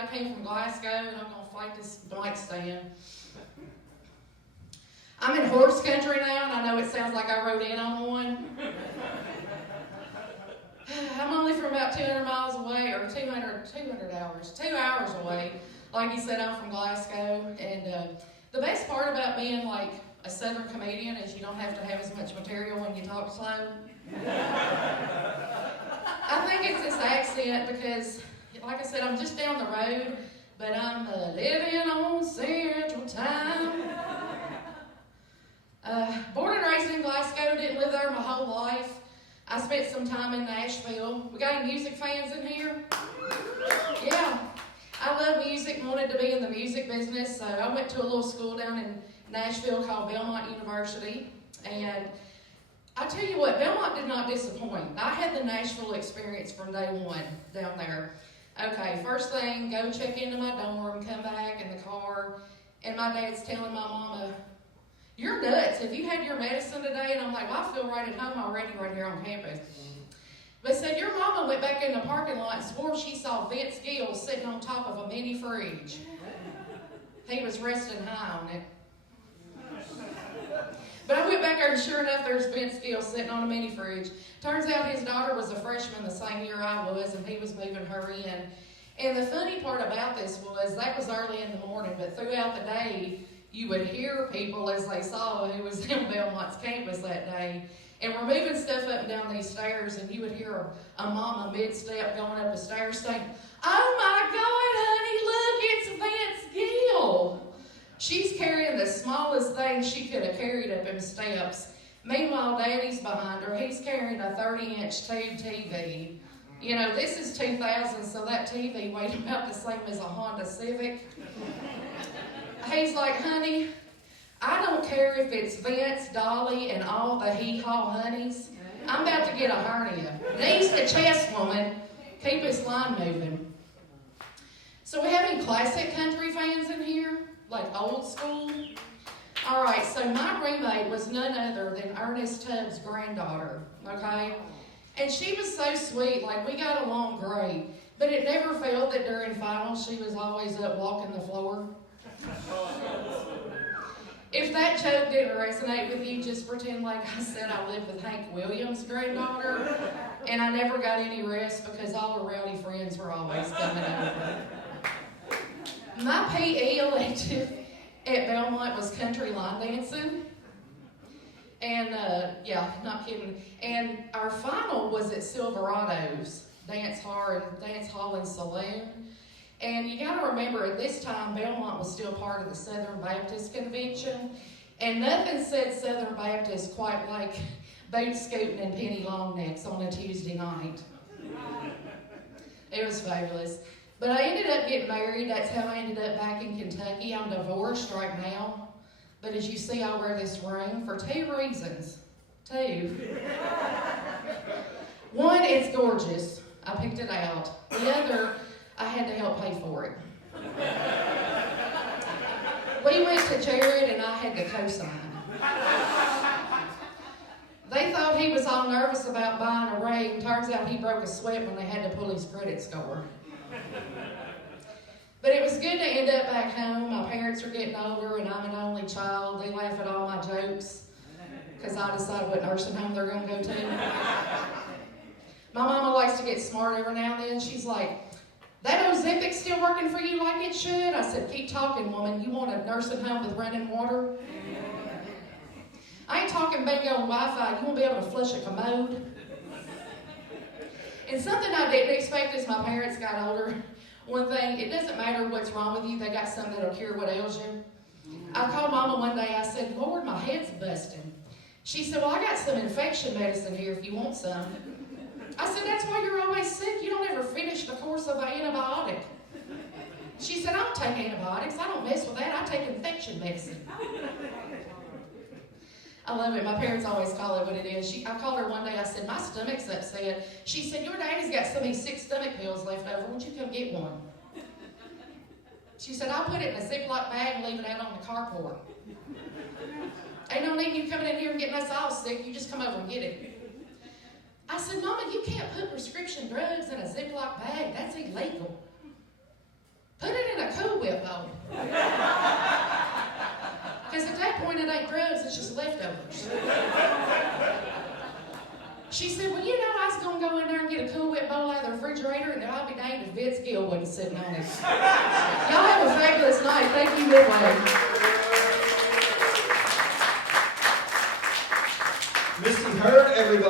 I came from Glasgow, and I'm going to fight this mic stand. I'm in horse country now, and I know it sounds like I rode in on one. I'm only from about 200 miles away, or 2 hours away. Like you said, I'm from Glasgow, and the best part about being like a Southern comedian is you don't have to have as much material when you talk slow. I think it's this accent because, like I said, I'm just down the road, but I'm living on Central Time. Born and raised in Glasgow, didn't live there my whole life. I spent some time in Nashville. We got any music fans in here? Yeah. I love music, wanted to be in the music business, so I went to a little school down in Nashville called Belmont University, and I tell you what, Belmont did not disappoint. I had the Nashville experience from day one down there. Okay, first thing, go check into my dorm, come back in the car, and my dad's telling my mama, "You're nuts. Have you had your medicine today?" And I'm like, "Well, I feel right at home already right here on campus." But said, "Your mama went back in the parking lot and swore she saw Vince Gill sitting on top of a mini fridge. He was resting high on it." But I went back there, and sure enough, there's Vince Gill sitting on a mini fridge. Turns out his daughter was a freshman the same year I was, and he was moving her in. And the funny part about this was that was early in the morning, but throughout the day, you would hear people as they saw who was in Belmont's campus that day. And we're moving stuff up and down these stairs, and you would hear a mama mid-step going up the stairs saying, "Oh my God, honey, look, it's Vince Gill." She's carrying the smallest thing she could have carried up them steps. Meanwhile, Daddy's behind her. He's carrying a 30-inch tube TV. You know, this is 2000, so that TV weighed about the same as a Honda Civic. He's like, "Honey, I don't care if it's Vince, Dolly, and all the hee-haw honeys. I'm about to get a hernia. Knees to chest, woman. Keep this line moving." So we have any classic country fans in here? Like old school? All right, so my roommate was none other than Ernest Tubbs' granddaughter, okay? And she was so sweet, like we got along great, but it never failed that during finals she was always up walking the floor. If that joke didn't resonate with you, just pretend like I said I lived with Hank Williams' granddaughter, and I never got any rest because all her rowdy friends were always coming over. My PE elective at Belmont was country line dancing. And, yeah, not kidding. And our final was at Silverado's Dance Hall and Saloon. And you got to remember, at this time, Belmont was still part of the Southern Baptist Convention. And nothing said Southern Baptist quite like boot scooting and penny long necks on a Tuesday night. It was fabulous. But I ended up getting married. That's how I ended up back in Kentucky. I'm divorced right now. But as you see, I wear this ring for 2 reasons. 2. One, it's gorgeous. I picked it out. The other, I had to help pay for it. We went to Jared and I had to co-sign. They thought he was all nervous about buying a ring. Turns out he broke a sweat when they had to pull his credit score. But it was good to end up back home. My parents are getting older and I'm an only child. They laugh at all my jokes because I decide what nursing home they're going to go to. My mama likes to get smart every now and then. She's like, "That Ozempic's still working for you like it should?" I said, "Keep talking, woman. You want a nursing home with running water?" I ain't talking bingo and Wi-Fi. You won't be able to flush a commode. And something I didn't expect as my parents got older. One thing, it doesn't matter what's wrong with you. They got something that'll cure what ails you. I called Mama one day. I said, "Lord, my head's busting." She said, "Well, I got some infection medicine here if you want some." I said, "That's why you're always sick. You don't ever finish the course of an antibiotic." She said, "I don't take antibiotics. I don't mess with that. I take infection medicine." I love it. My parents always call it what it is. I called her one day. I said, "My stomach's upset." She said, "Your daddy's got some of these 6 stomach pills left over. Won't you come get one?" She said, "I'll put it in a Ziploc bag and leave it out on the carport. Ain't no need you coming in here and getting us all sick. You just come over and get it." I said, "Mama, you can't put prescription drugs in a Ziploc bag. That's illegal." She said, well, you know, I was going to go in there and get a Cool Whip bowl out of the refrigerator, and I'll be danged if Vince Gill wasn't sitting on it. Y'all have a fabulous night. Thank you, Midway. Misty heard everybody.